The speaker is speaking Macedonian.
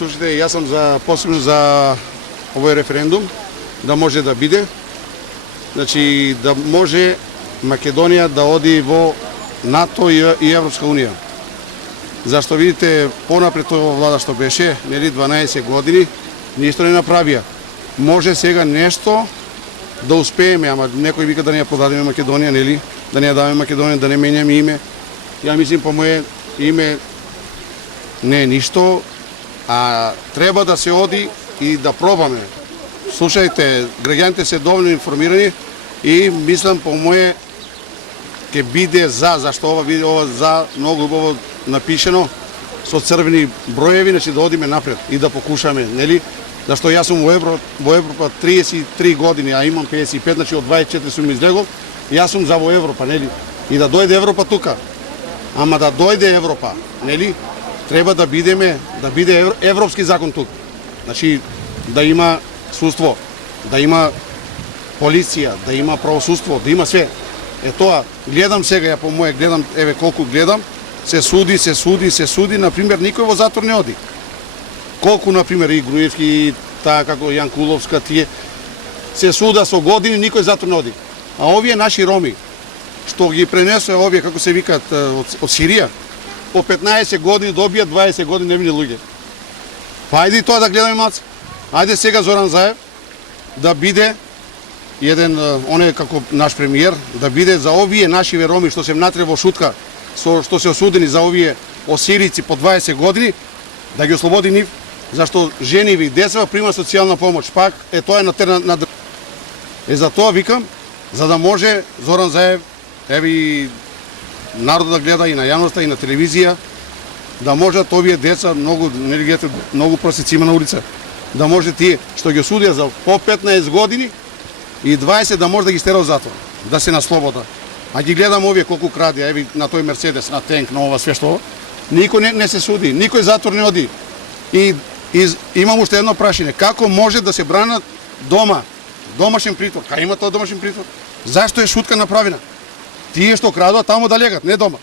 слушайте, јас сум за посебно за овој референдум да може да биде. Значи да може Македонија да оди во НАТО и Европска унија. Зашто видите понапред ова влада што беше, нели 12 години, ништо не направија. Може сега нешто да успееме, ама некој вика да не ја продадеме Македонија, нели? Да не ја даваме Македонија, да не менјаме име. Ја мислим по моје име не е ништо, а треба да се оди и да пробаме. Слушајте, граѓаните се доволно информирани и мислам по моје ќе биде зашто ова за многу убаво напишено со црвени броеви, значи да одиме напред и да покушаме, нели? Зашто јас сум во Европа 33 години, а имам 55, значи од 24 сум излегол, јас сум за во Европа, нели? И да дојде Европа тука. Ама да дојде Европа, нели? Треба да биде европски закон тук. Значи да има судство, да има полиција, да има правосудство, да има све. Е тоа, гледам сега, ја по моје гледам, еве колку гледам, се суди, например, никој во затвор не оди. Колку, например, и Груевски, таа како Јанкуловска, тие, се суда со години, никој затвор не оди. А овие наши роми, што ги пренесоа овие, како се викаат, од Сирија, по 15 години добијат 20 години невини луѓе. Па ајде и тоа да гледаме малце. Ајде сега Зоран Заев да биде еден, оне како наш премиер, да биде за овие наши роми што се внатре во шутка, што се осудени за овие осирици по 20 години, да ги ослободи нив, зашто жениви и децава примаат социјална помош. Пак тоа е на терен на за тоа викам, за да може Зоран Заев, еве и народот да гледа и на јавноста и на телевизија, да можат овие деца, многу просици има на улица, да може тие што ги осудија за по 15 години и 20 да може да ги стера во затвор, да се на слобода. А ги гледам овие колку краде, еве на тој Мерцедес, на тенк, на ова све што, никој не се суди, никој затвор не оди. И имам уште едно прашање, како може да се бранат дома, домашен притвор? Кај има тоа домашен притвор? Зашто е шутка направена? Тие што крадоа таму да легат, не дома.